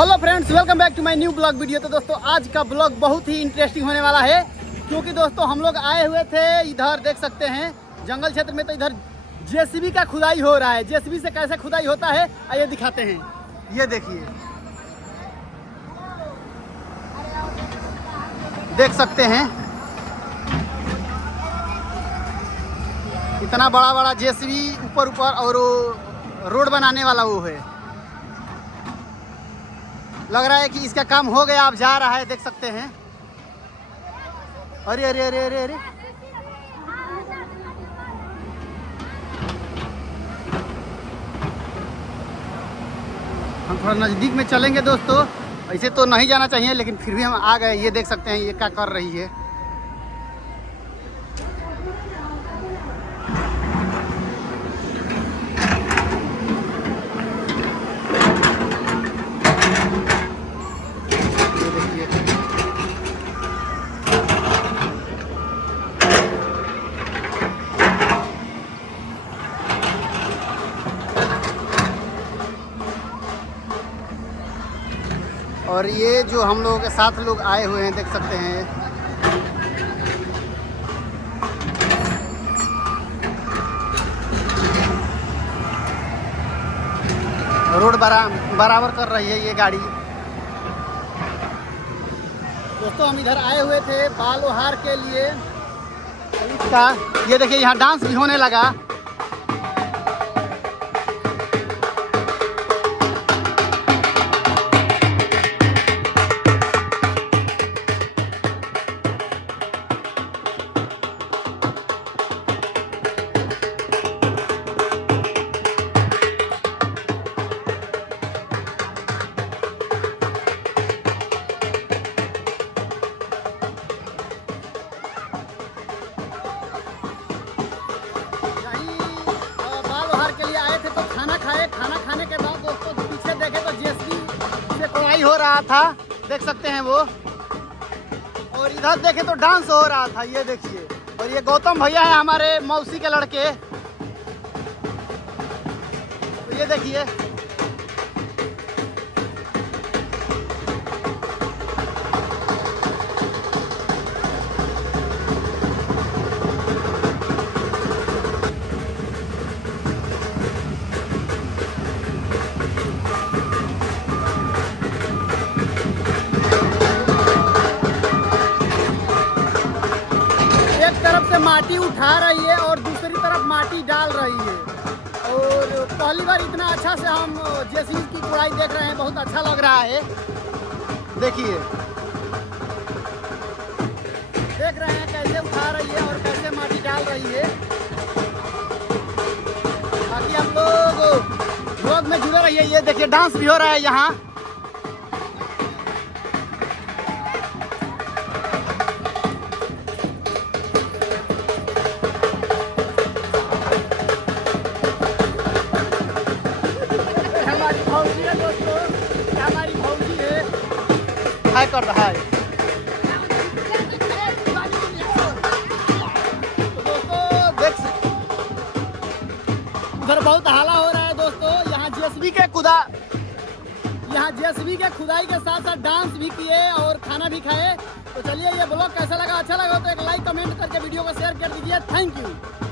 Hello friends, welcome back to my new blog video. तो दोस्तों आज का ब्लॉग बहुत ही इंटरेस्टिंग होने वाला है, क्योंकि दोस्तों हम लोग आए हुए थे इधर, देख सकते हैं जंगल क्षेत्र में। तो इधर जेसीबी का खुदाई हो रहा है। जेसीबी से कैसे खुदाई होता है आइए दिखाते हैं। ये देखिए, देख सकते हैं इतना बड़ा बड़ा जेसीबी ऊपर और रोड बनाने वाला वो है। लग रहा है कि इसका काम हो गया, अब जा रहा है, देख सकते हैं। अरे अरे अरे अरे अरे, हम थोड़ा नज़दीक में चलेंगे दोस्तों। ऐसे तो नहीं जाना चाहिए, लेकिन फिर भी हम आ गए। ये देख सकते हैं ये क्या कर रही है। और ये जो हम लोगों के साथ लोग आए हुए हैं, देख सकते हैं। रोड बराबर कर रही है ये गाड़ी। दोस्तों हम इधर आए हुए थे बाल ओहार के लिए इसका। ये देखिए यहाँ डांस भी होने लगा। खाना खाने के बाद दोस्तों पीछे देखे तो जेसीबी से खुदाई हो रहा था, देख सकते हैं वो। और इधर देखे तो डांस हो रहा था, ये देखिए। और ये गौतम भैया है हमारे मौसी के लड़के। तो ये देखिए, माटी उठा रही है और दूसरी तरफ माटी डाल रही है। और पहली बार इतना अच्छा से हम जेसीबी की खुदाई देख रहे हैं, बहुत अच्छा लग रहा है। देखिए, देख रहे हैं कैसे उठा रही है और कैसे माटी डाल रही है। बाकी हम लोग ब्लॉग में जुड़े रहिए। ये देखिए डांस भी हो रहा है यहाँ। हमारी भौजी है, हाय कर रहा है। तो दोस्तों देख उधर बहुत हाला हो रहा है दोस्तों। यहाँ जेसीबी के खुदाई के साथ साथ डांस भी किए और खाना भी खाए। तो चलिए, ये ब्लॉग कैसा लगा? अच्छा लगा तो एक लाइक कमेंट करके वीडियो को शेयर कर दीजिए। Thank you.